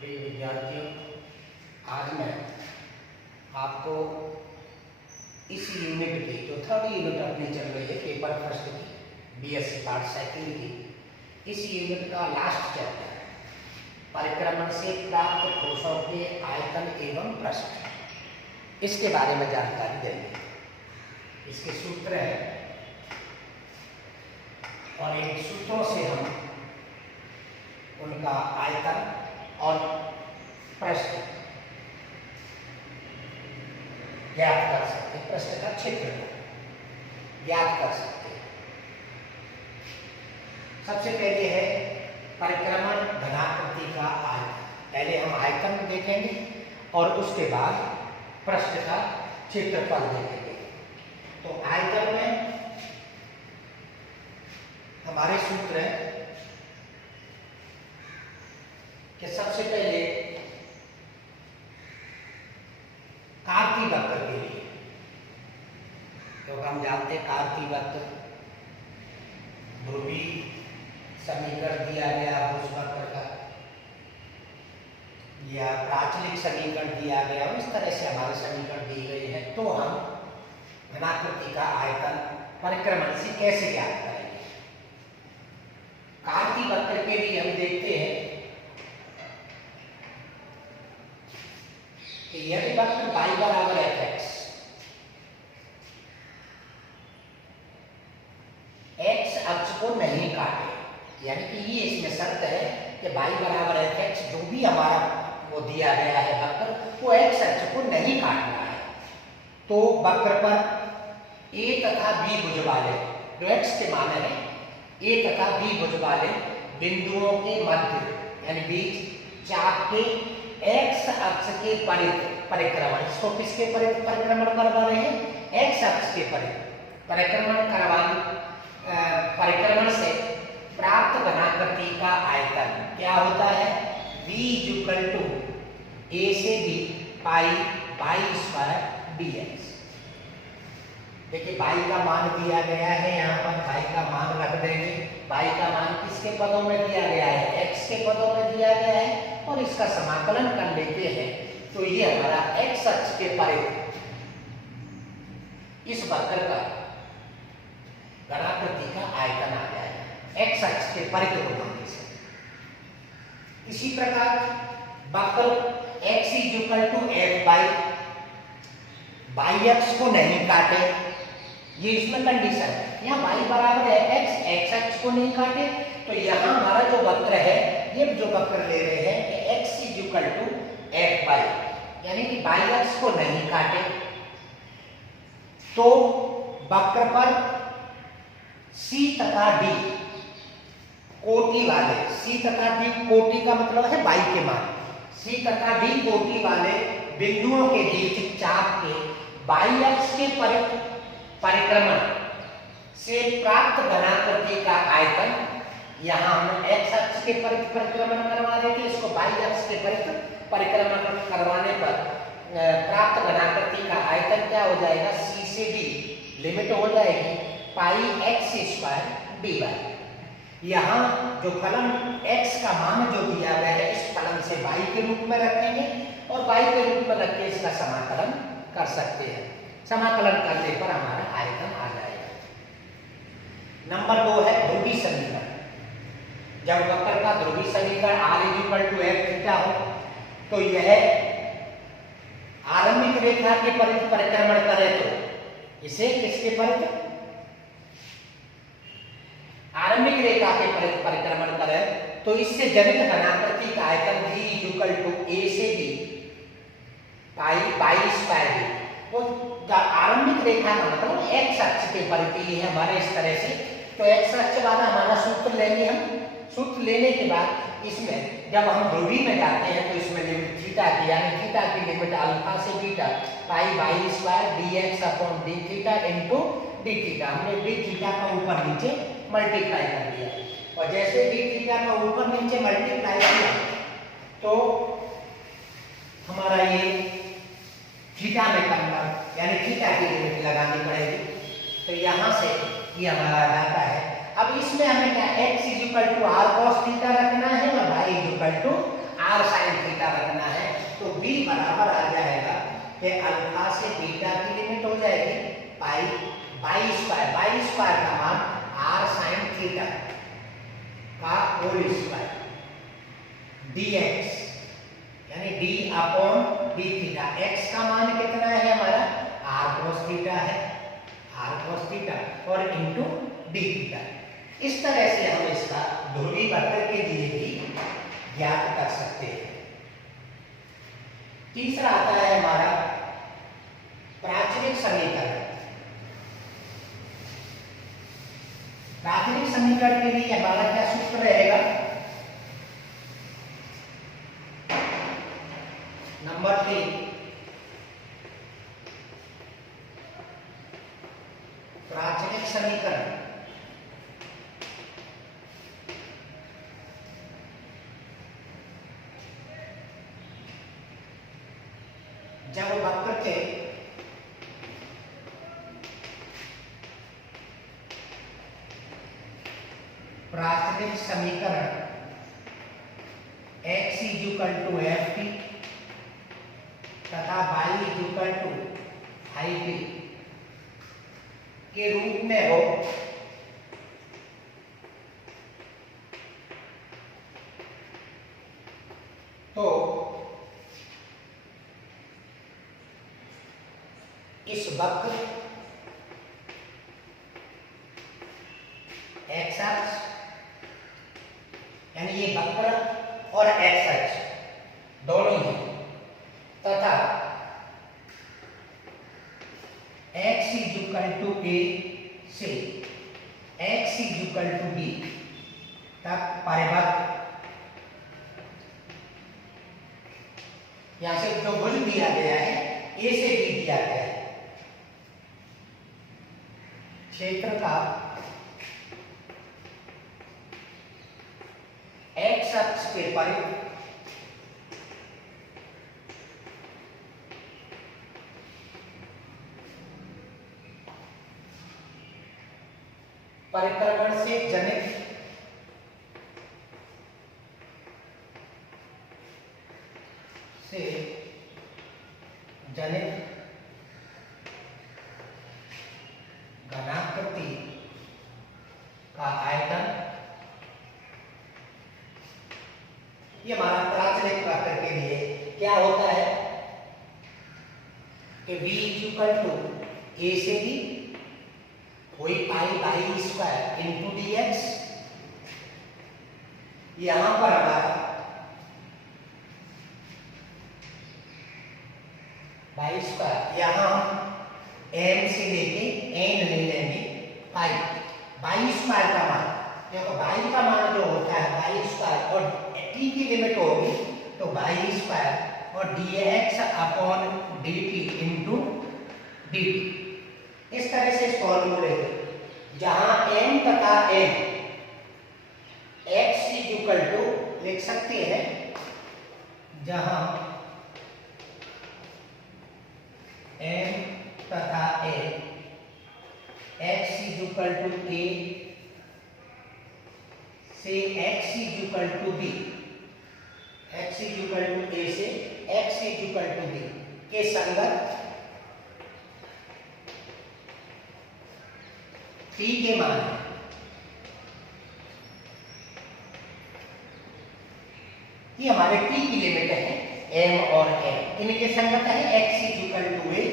प्रिय विद्यार्थियों, आज मैं आपको इस यूनिट की जो थर्ड यूनिट अपनी चल रही है पेपर फर्स्ट की बीएससी पार्ट सेकंड की, इस यूनिट का लास्ट चैप्टर परिक्रमण से प्राप्त ठोसों के आयतन एवं पृष्ठ, इसके बारे में जानकारी देंगे। इसके सूत्र है और इन सूत्रों से हम उनका आयतन और पृष्ठ ज्ञात कर सकते हैं, पृष्ठ का क्षेत्र ज्ञात कर सकते हैं। सबसे पहले है परिक्रमण घनाकृति का आयतन। पहले हम आयतन देखेंगे और उसके बाद पृष्ठ का क्षेत्रफल देखेंगे। तो आयतन में हमारे सूत्र है कि सबसे पहले कार्तीय वक्र के लिए, तो हम जानते हैं कार्तीय वक्र ध्रुवीय समीकरण दिया गया उस वक्र का, या प्राचलिक समीकरण दिया गया और इस तरह से हमारे समीकरण दी गई है। तो हम घनाकृति का आयतन परिक्रमण से कैसे ज्ञात करेंगे? कार्तीय वक्र के लिए हम देखते हैं कि यदि वक्र y बराबर fx, x अक्ष को नहीं काटे, यानी कि ये इसमें शर्त है कि y बराबर fx जो भी हमारा वो दिया गया है वक्र, वो x अक्ष को नहीं काटना है। तो वक्र पर a तथा b भुज वाले, जो x के मान है a तथा b भुज वाले बिंदुओं के मध्य यानी बीच चाप के x अक्ष के परिक्रमण, इसको किसके परिक्रमण करवा रहे हैं? x अक्ष के परिक्रमण से प्राप्त घनाकृति का आयतन क्या होता है? v = a से b पाई y² dx। देखिए y का मान दिया गया है, यहाँ पर y का मान रख देंगे। y का मान किसके पदों में दिया गया है? x के पदों में दिया गया है और इसका समाकलन कर लेते हैं तो ये हमारा x अक्ष के परिध इस वक्र का घनाकृति का आयतन आ जाएगा x अक्ष के परिध को मानने से। इसी प्रकार वक्र x = f y अक्ष को नहीं काटे, ये इसमें कंडीशन है। यहाँ y बराबर fx, x अक्ष को नहीं काटे, तो यहाँ हमारा जो वक्र है, ये जो वक्र ले रहे हैं कि x = fy, यानी कि y अक्ष को नहीं काटे, तो वक्र पर c तथा d कोटि वाले, c तथा d कोटि का मतलब है y के मान, c तथा d कोटि वाले बिंदुओं के बीच चाप के y अक्ष के परिक्रमण से प्राप्त घनाकृति का आयतन, यहाँ हम x अक्ष के परिक्रमण करवा रहे थे, इसको y अक्ष के परिक्रमण करवाने पर प्राप्त घनाकृति का आयतन क्या हो जाएगा? c से d लिमिट हो जाएगी πx² dy। यहाँ जो फलन x का मान जो दिया गया है, इस फलन से y के रूप में रखेंगे और y के रूप में रख के इसका समाकलन कर सकते हैं। समाकलन करने पर हमारा आयतन आ जाएगा। नंबर 2 है ध्रुवीय समीकरण। जब वक्र का ध्रुवीय समीकरण r = f हो, तो यह आरंभिक रेखा के परिध परिक्रमण करे तो इसे किसके परिध? आरंभिक रेखा के परिध परिक्रमण करे तो इससे जनित घनाकृति का आयतन v = a से b पाई y² d। वो आरंभिक रेखा का मतलब x अक्ष के परिध है हमारे इस तरह से। तो x अक्ष वाला हमारा सूत्र लेंगे हम। सूत्र लेने के बाद इसमें जब हम ध्रुवीय में जाते हैं तो इसमें लिमिट थीटा की, यानी थीटा की लिमिट अल्फा से बीटा पाई y² dx/d theta d theta, हमने d थीटा का ऊपर नीचे मल्टीप्लाई कर दिया और जैसे d थीटा का ऊपर नीचे मल्टीप्लाई किया तो हमारा ये थीटा में कन्वर्ट, यानी थीटा की लिमिट लगानी पड़ेगी। तो यहाँ से ये हमारा आ जाता है। अब इसमें हमें क्या x = r cos थीटा रखना है और y = आर साइन थीटा रखना है तो b बराबर आ जाएगा कि अल्फा से बीटा की लिमिट हो जाएगी पाई बाई स्क्वायर का मान आर साइन थीटा का होल स्क्वायर dx यानी d upon d theta. x का मान कितना है हमारा r cos थीटा है, r cos थीटा और इनटू d थीटा। इस तरह से हम इसका ध्रुवी वक्र के लिए भी ज्ञात कर सकते हैं। तीसरा आता है हमारा प्राचलिक समीकरण। प्राचलिक समीकरण के लिए हमारा क्या सूत्र रहेगा? नंबर 3 प्राचलिक समीकरण जब वक्र के प्राचलिक समीकरण x equal to F T तथा y equal to I T के रूप में हो तो इस वक्र x अक्ष यानी ये वक्र और x अक्ष दोनों ही तथा x इक्वल टू a से x इक्वल टू b तक परिवर्त यहां से जो भुज दिया गया है a से b दिया गया है क्षेत्र का x अक्ष के परिध परिक्रमण से जनित घनाकृति का आयतन, ये हमारा प्राचलिक वक्र के लिए क्या होता है कि v इक्वल टू a से b वही pi by square into dx। यहां पर हमारा बाई स्क्वायर यहां हम m से लेके n ले लेंगे पाई बाई स्क्वायर का मान, क्योंकि बाई का मान जो होता है बाई स्क्वायर और t की लिमिट होगी तो बाई स्क्वायर और dx upon dt into dt। इस तरह से इस फॉर्मूले में जहां m तथा n x इक्वल टू लिख सकते हैं, जहां m तथा n x equal to a से x equal to b, x equal to a से x इक्वल टू b के संगत t के मान ये हमारे t की लिमिट है m और n, इनके संगत है x इक्वल टू a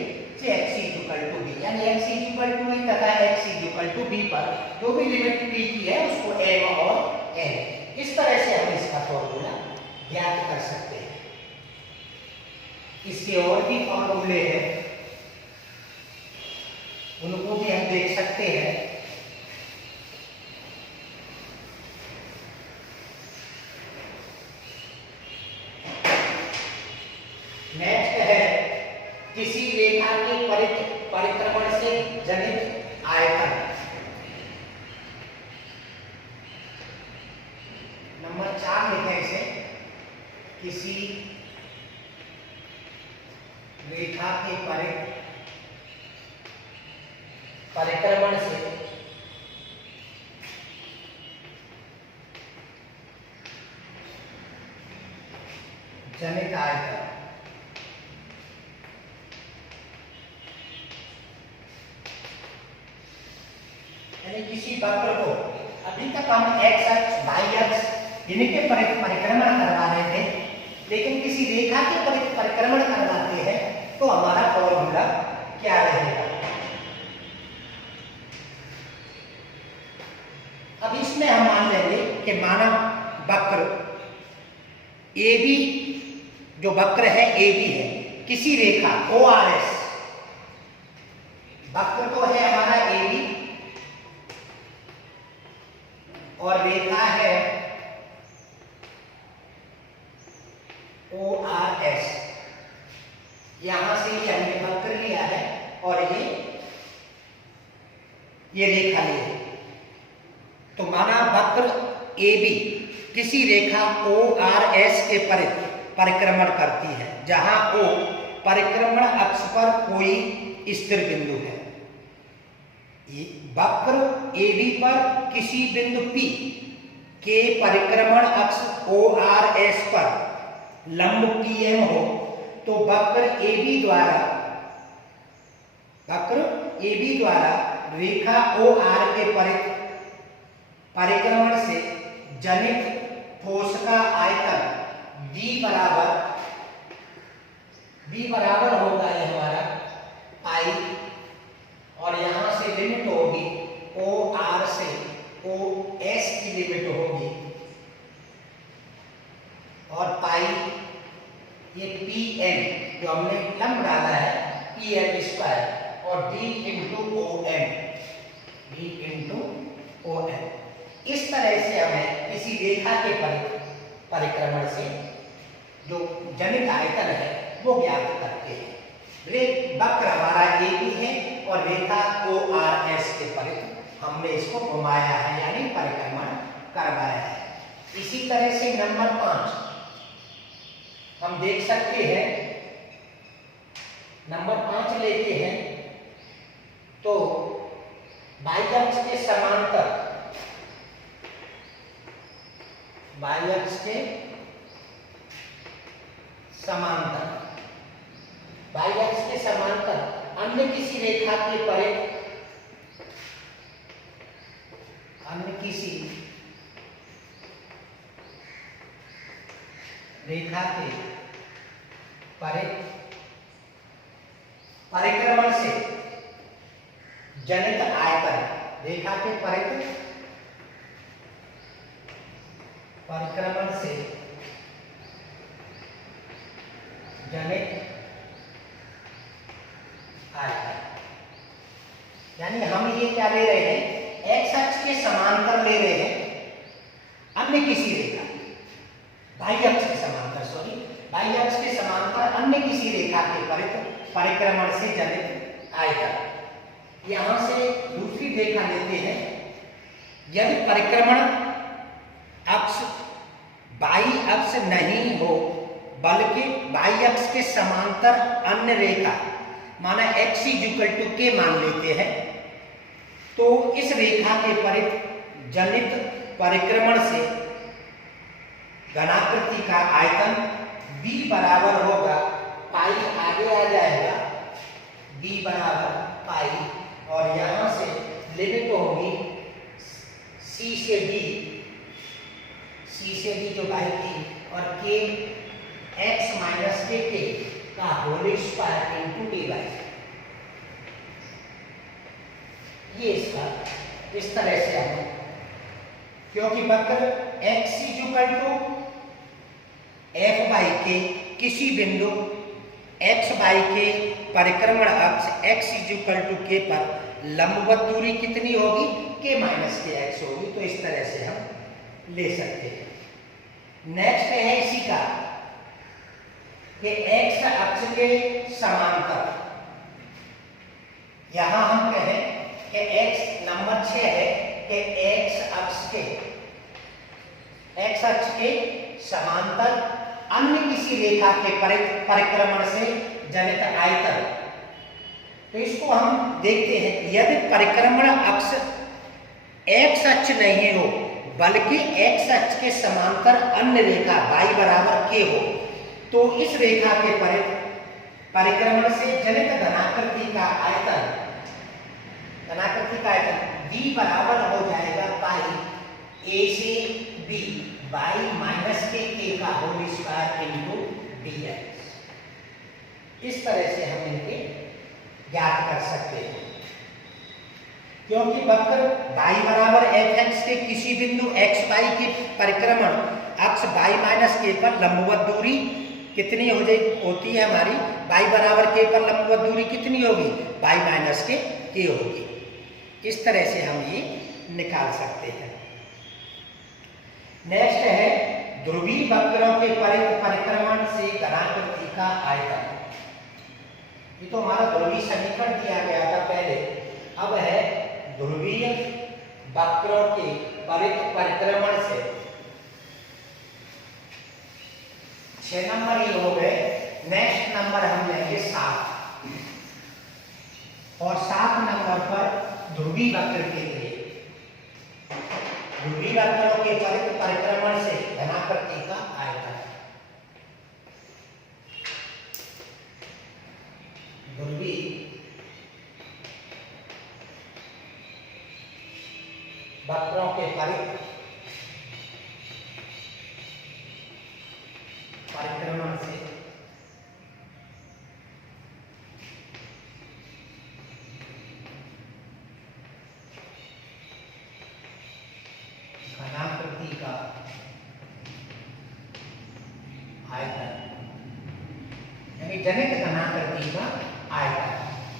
से x इक्वल टू b, यानी x इक्वल टू a तथा x इक्वल टू b पर जो भी लिमिट t की है उसको m और n, इस तरह से हम इसका फॉर्मूला ज्ञात कर सकते हैं। इसके और भी फॉर्मूले हैं, उनको भी हम देख सकते हैं। नेक्स्ट है किसी रेखा के परिक्रमण से जनित आयतन। नंबर 4 लिखें इसे, किसी रेखा के परिक्रमण से जनित आयतन यानी किसी वक्र को, अभी तक हम एक्स अक्ष वाई अक्ष इनके परिक्रमण करवा रहे थे, लेकिन किसी रेखा के परिक्रमण करवाते हैं तो हमारा फॉर्मूला क्या रहेगा। अब इसमें हम मान लेंगे कि माना वक्र ए बी, जो वक्र है ए बी है, किसी रेखा ओ आर एस, वक्र तो है हमारा ए बी और रेखा है ओ आर एस। यहां से ये हमने वक्र लिया है और ये रेखा ली है। तो माना वक्र ए बी किसी रेखा ओ आर एस के परिक्रमण करती है, जहां ओ परिक्रमण अक्ष पर कोई स्थिर बिंदु है। वक्र ए बी पर किसी बिंदु P के परिक्रमण अक्ष ओ आर एस पर लंब PM हो, तो वक्र ए बी द्वारा रेखा ओ आर के परिक्रमण से जनित ठोस का आयतन B बराबर होगा ये हमारा पाई, और यहां से लिमिट होगी ओ आर से ओ एस की लिमिट होगी, और पाई ये पी एन जो हमने लंब डाला है पी एन स्क्वायर, और डी इंटू ओ एन। इस तरह से हमें किसी रेखा के परिक्रमण से जो जनित आयतन है वो ज्ञात करते हैं। वक्र हमारा ए बी है और रेखा ओ आर एस के हमने इसको घुमाया है, यानी परिक्रमण करवाया है। इसी तरह से नंबर 5 हम देख सकते हैं। नंबर 5 लेते हैं तो बाई अक्ष के समांतर, बाई अक्ष के समांतर अन्य किसी रेखा के परिक्रमण से जनित आयतन, रेखा के परिक्रमण से जनित आयतन, यानी हम ये क्या ले रहे हैं, एक्स अक्ष के समांतर ले रहे हैं अन्य किसी रेखा, बाह्य अक्ष के समांतर अन्य किसी रेखा के परिक्रमण से जनित आयतन। यहां से दूसरी रेखा लेते हैं। यदि परिक्रमण अक्ष बाह्य अक्ष नहीं हो बल्कि बाह्य अक्ष के समांतर अन्य रेखा, माना x = k मान लेते हैं, तो इस रेखा के जनित परिक्रमण से घनाकृति का आयतन B बराबर होगा पाई, आगे आ जाएगा B बराबर पाई, और यहां से लिमिट होगी C से D जो बाई की, और k x - k का होल स्क्वायर इंटू dy। ये इसका इस तरह से हम, क्योंकि वक्र x = f/k किसी बिंदु x/k परिक्रमण अक्ष x = k पर लंबवत दूरी कितनी होगी, k - kx होगी। तो इस तरह से हम ले सकते हैं। नेक्स्ट है इसी का कि x अक्ष के समांतर, यहां हम कहें कि x नंबर 6 है कि x अक्ष के समांतर अन्य किसी रेखा के परिक्रमण से जनित आयतन। तो इसको हम देखते हैं। यदि परिक्रमण अक्ष x अक्ष नहीं हो बल्कि x अक्ष के समांतर अन्य रेखा y = k हो, तो इस रेखा के परिक्रमण से जनित धनाकृति का आयतन v बराबर हो जाएगा पाई a से b बाई माइनस के का होल स्क्वायर इनटू dx। इस तरह से हम इनके ज्ञात कर सकते हैं, क्योंकि वक्र y बराबर fx के किसी बिंदु x y के परिक्रमण अक्ष y माइनस के पर लंबवत दूरी कितनी होती है हमारी, y बराबर k पर लंबवत दूरी कितनी होगी, y माइनस के k होगी। इस तरह से हम ये निकाल सकते हैं। नेक्स्ट है ध्रुवीय वक्रों के परिक्रमण से घनाकृति का आयतन। ये तो हमारा ध्रुवीय समीकरण दिया गया था पहले, अब है ध्रुवीय वक्रों के परिक्रमण से 6 नंबर ये हो गए। नेक्स्ट नंबर हम लेंगे 7, और 7 नंबर पर ध्रुवीय वक्र के लिए ध्रुवीय वक्रों के परिक्रमण से घनाकृति का आयतन। ध्रुवीय वक्रों के परिक्रमण से घनाकृति का आयतन, यानी जनित घनाकृति का आयतन,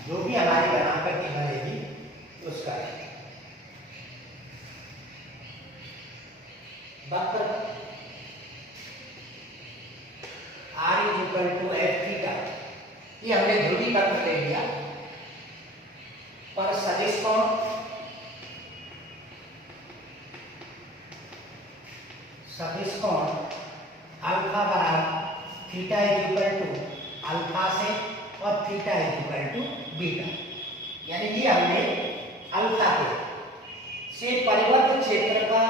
जो भी हमारी घनाकृति बनेगी उसका वक्र r = f थीटा, ये हमने ध्रुवीय वक्र ले लिया, पर सदिश कोण अल्फा बराबर थीटा = अल्फा से और थीटा = बीटा, यानी कि हमने अल्फा से परिवर्त क्षेत्र का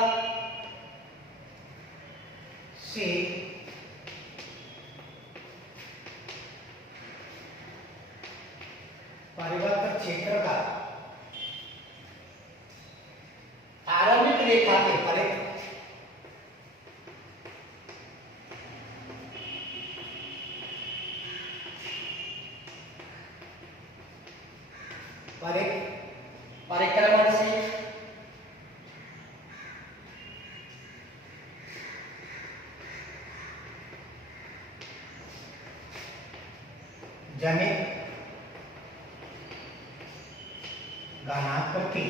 परिवर्त क्षेत्र का आरंभिक रेखा के परिक्रमण से जनित घनाकृति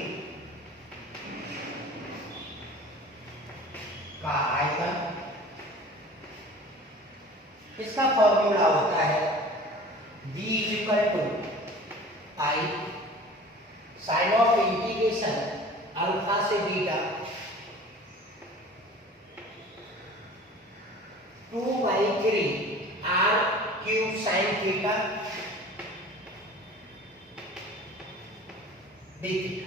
का आयतन, इसका फॉर्मूला होता है v = I sine of integration alpha से beta 2/3 r³ sin theta d theta.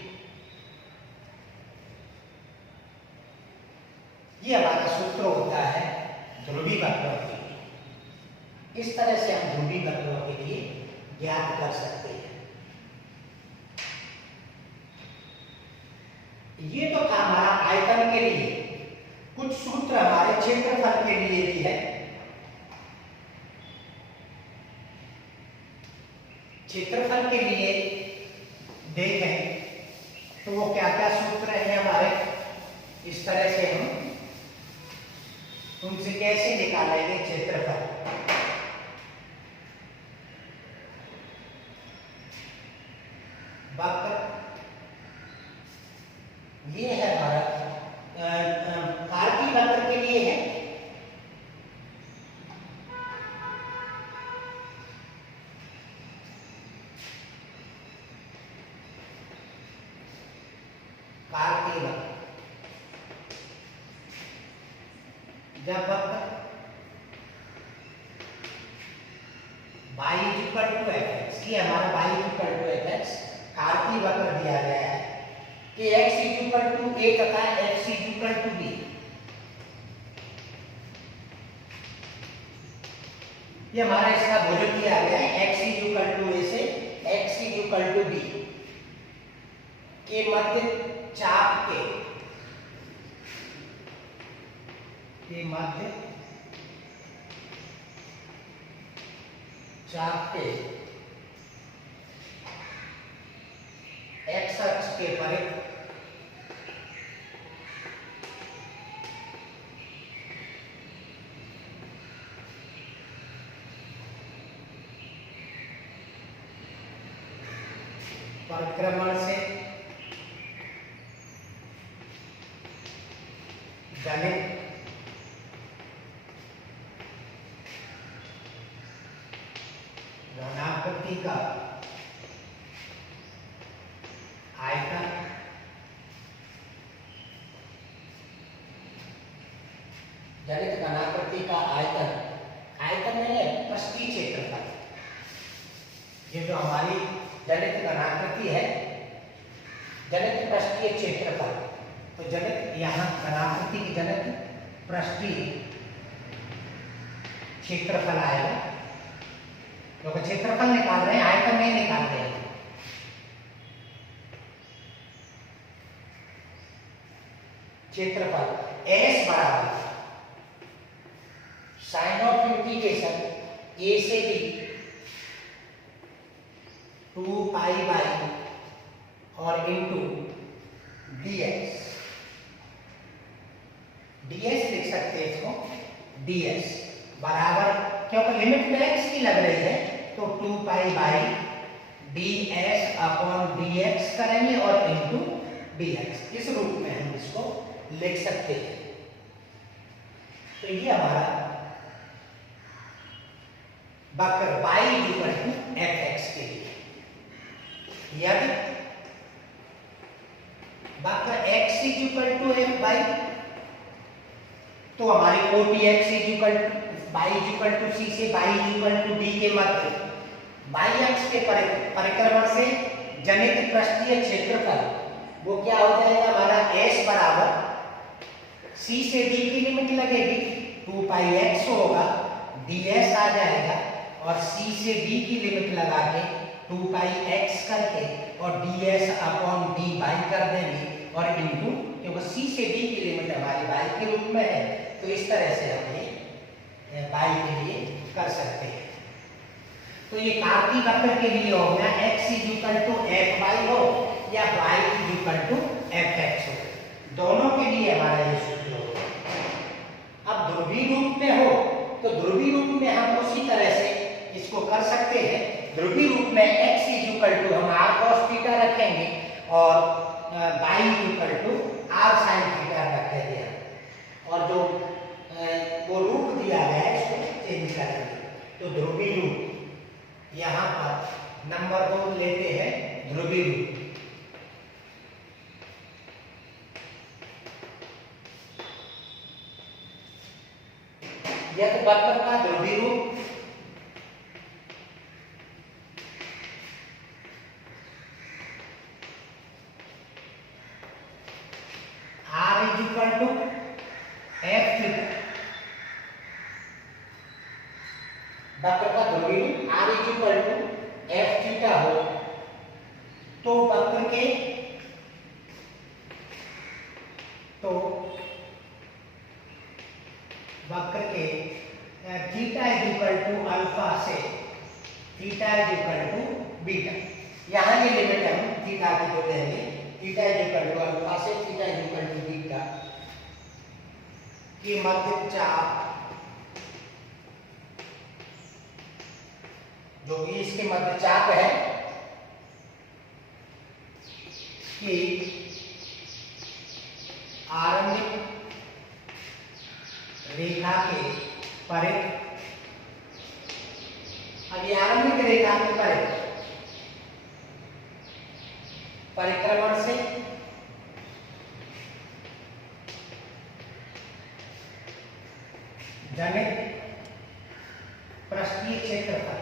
ये हमारा सूत्र होता है ध्रुवीय वक्रों के लिए। इस तरह से हम ध्रुवीय वक्रों के लिए ज्ञात कर सकते हैं। ये तो था हमारा आयतन के लिए, कुछ सूत्र हमारे क्षेत्रफल के लिए भी है। क्षेत्रफल के लिए देखें तो वो क्या क्या सूत्र हैं हमारे, इस तरह से हम उनसे कैसे निकालेंगे क्षेत्रफल। वक्र ये है हमारा कार्तीय वक्र के लिए है, कार्तीय वक्र। जब वक्र y = fx, ये हमारा y = fx कार्तीय वक्र दिया गया है कि x = a तथा x = b। ये हमारा इसका भुज दिया गया है x इक्वल टू ए से x इक्वल टू बी के मध्य चाप के मध्य चाप के x अक्ष के परित परिक्रमण से जनित घनाकृति का आयतन जनित घनाकृति का आयतन है पृष्ठीय क्षेत्रफल। ये जो हमारी जनित घनाकृति है, जनित पृष्ठीय क्षेत्रफल, तो जनित यहाँ घनाकृति की जनित पृष्ठीय क्षेत्रफल आएगा, क्योंकि क्षेत्रफल निकाल रहे हैं, आयतन नहीं निकाल रहे हैं। क्षेत्रफल S बराबर साइन ऑफ इंटीग्रेशन a से b 2 पाई बाई और इंटू ds लिख सकते हैं इसको, ds बराबर, क्योंकि लिमिट में x की लग रही है तो 2 pi by ds upon dx करेंगे और इंटू dx, इस रूप में हम इसको लिख सकते हैं। तो ये हमारा वक्र y इक्वल टू fx के लिए, यदि वक्र x इक्वल टू fy तो हमारी OPX equal y equal to c से y इक्वल टू d के मध्य y अक्ष के परिक्रमण से जनित पृष्ठीय क्षेत्रफल वो क्या हो जाएगा हमारा S बराबर c से d की लिमिट लगेगी 2 पाई x होगा, ds आ जाएगा और c से d की लिमिट लगा के 2 पाई x करके और ds अपॉन dy कर देंगे और इंटू, क्योंकि c से d की लिमिट हमारी y के रूप में है, तो इस तरह से हम ये y के लिए कर सकते हैं। तो ये कार्तीय वक्र के लिए हो गया x इक्वल टू fy हो या y इक्वल टू fx हो, दोनों के लिए हमारा ये सूत्र होगा। अब ध्रुवीय रूप में हो तो ध्रुवीय रूप में हम उसी तरह से इसको कर सकते हैं। ध्रुवीय रूप में x इक्वल टू हम r cos थीटा रखेंगे और y equal to r sin theta रखेंगे और जो वो रूप दिया गया है इसको चेंज करेंगे। तो ध्रुवीय रूप यहाँ पर नंबर 2 लेते हैं, ध्रुवीय रूप यदि वक्र का ध्रुवीय रूप r equal to f theta, वक्र का ध्रुवीय रूप r equal to f theta हो तो वक्र के थीटा इक्वल टू अल्फा से थीटा इक्वल टू बीटा, यहाँ ये लिमिट हम थीटा की जो लेंगे, थीटा इक्वल टू अल्फा से थीटा इक्वल टू बीटा के मध्य चाप, जो कि इसके मध्य चाप है कि आरंभिक रेखा के परित, अब आरंभिक रेखा के परित परिक्रमण से जनित पृष्ठीय क्षेत्रफल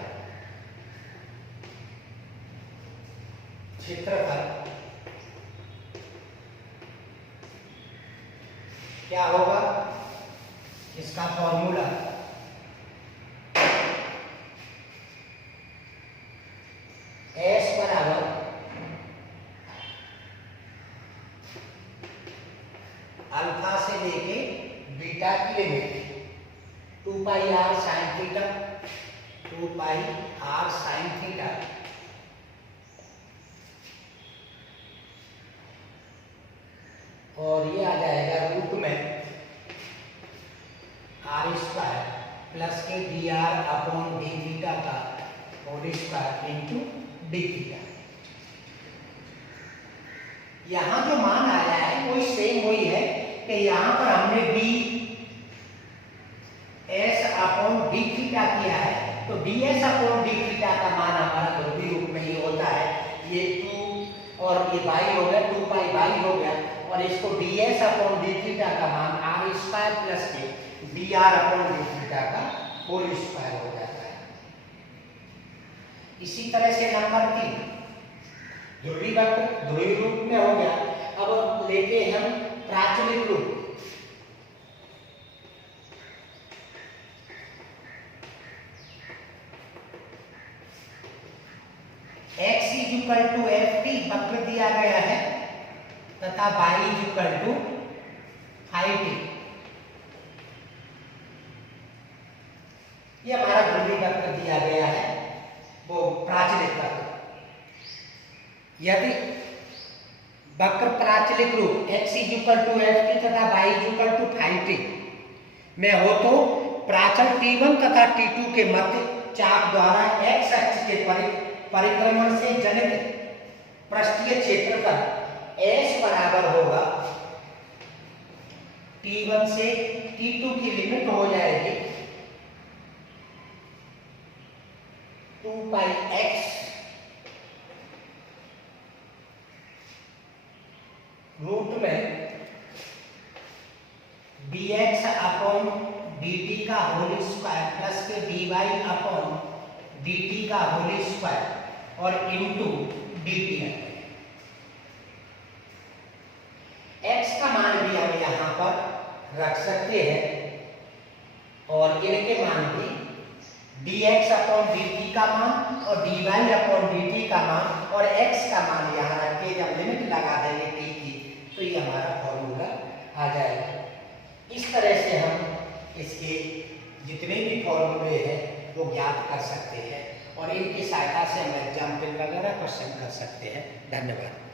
क्या होगा, इसका फॉर्मूला थीटा की limit 2 pi R sine theta, 2 pi R sine theta और ये आ जाएगा रूट में आर स्क्वायर प्लस के D R upon D theta का whole square into D theta. यहाँ जो मान आया है वही सेम वही है कि यहाँ पर हमने D S upon D theta किया है, तो D S upon D theta का मान हमारा ध्रुवीय रूप में ये होता है, ये 2 और ये बाई हो गया, 2 पाई बाई हो गया, और इसको D S upon D theta का मान आर स्क्वायर प्लस के D R upon D theta का होल स्क्वायर हो जाता है। इसी तरह से नंबर 3 ध्रुवीय वक्र ध्रुवीय रूप में हो गया। अब लेके हम प्राचलिक रूप, x equal to F T वक्र दिया गया है तथा y equal to five T, ये हमारा ध्रुवीय वक्र दिया गया है, वो प्राचलिक वक्र। यदि वक्र प्राचलिक रूप x equal to F T तथा y equal to five T में हो तो प्राचल T1 तथा T2 के मध्य चाप द्वारा x अक्ष के परिक्रमण से जनित पृष्ठीय क्षेत्रफल S बराबर होगा T1 से T2 की लिमिट हो जाएगी 2 पाई x रूट में dx अपॉन dt का होल स्क्वायर प्लस के dy अपॉन dt का होल स्क्वायर और इनटू dt है। x का मान भी हम यहाँ पर रख सकते हैं और इनके मान भी dx अपॉन dt का मान और dy अपॉन dt का मान और x का मान यहाँ रख के जब लिमिट लगा देंगे t की तो ये हमारा फॉर्मूला आ जाएगा। इस तरह से हम इसके जितने भी फॉर्मूले हैं वो ज्ञात कर सकते हैं और इनकी सहायता से हम एग्जाम्पल वगैरह क्वेश्चन कर सकते हैं। धन्यवाद।